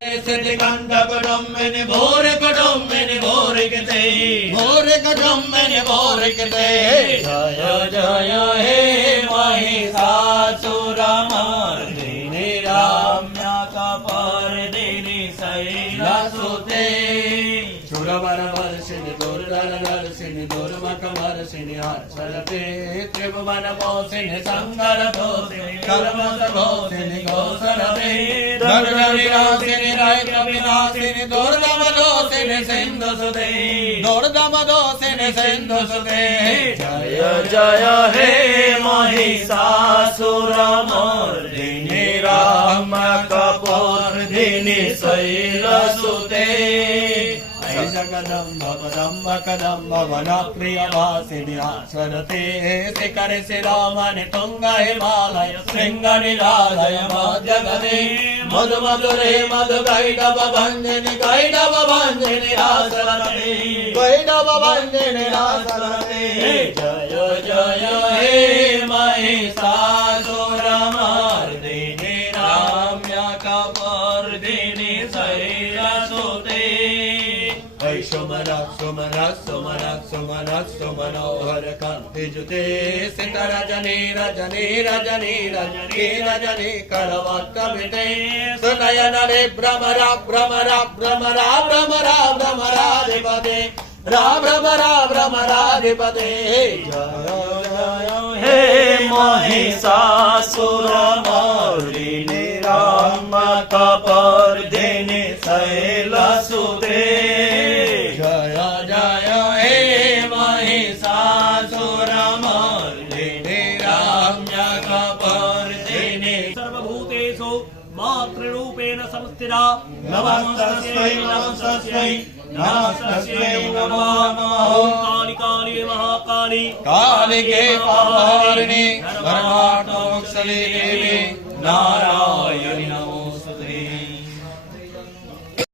सिद्धकंठ कुटुंबिनि भोरे कुटुंबिनि भोरे किते भोरे कुटुंबिनि भोरे किते जय जय हे महिषासुरमर्दिनि रम्यकपर्दिनि शैलसुते सुरवरवर्षिणि दुर्धरवर्षिणि दुर्मकवर्षिणि हर्षरते त्रिभुवनपोषिणि सङ्गरघोषिणि कर्मसघोषिणि घोषरते धर्मविनाशिनि रैतविनाशिनि दुर्गमदोषिनि सिन्धुसुते दुर्गमदोषिनि सिन्धुसुते जय जय हे महिषासुरमर्दिनि रम्यकपर्दिनि शैलसुते जगदम्ब पदम्ब कदम्ब वनप्रियवासिनि स्वरते शिखर शिरोमणि तुंग हिमालय शृंग निरालय जगदे मधु मधुरे मधु कैडव भंजनि आसरते कैडव भंजनि आसरते जय जय हे महिषासुरमर्दिनि रम्यकपर्दिनि शैलसुते सुमन सुमन सुमन सुमन सुमनोहर कंठजुते सिता रजनी रजनी रजनी रजनी रजनी करवत्कविते सुनयन रे भ्रमरा भ्रमरा भ्रमरा भ्रमरा भ्रमराधिपते भ्रमराधिपते जय जय हे महिषासुरमर्दिनि रम्यकपर्दिनि शैलसुते जय जय हे महिषासुरमर्दिनि रम्यकपर्दिनि सर्वभूतेषु मातृरूपेण संस्थिता नमस्तस्यै नमस्तस्यै नमस्तस्यै नमो नमः काली काली महाकाली कालिके पापहारिणि धर्मार्थमोक्षदे देवी नारायणि नमो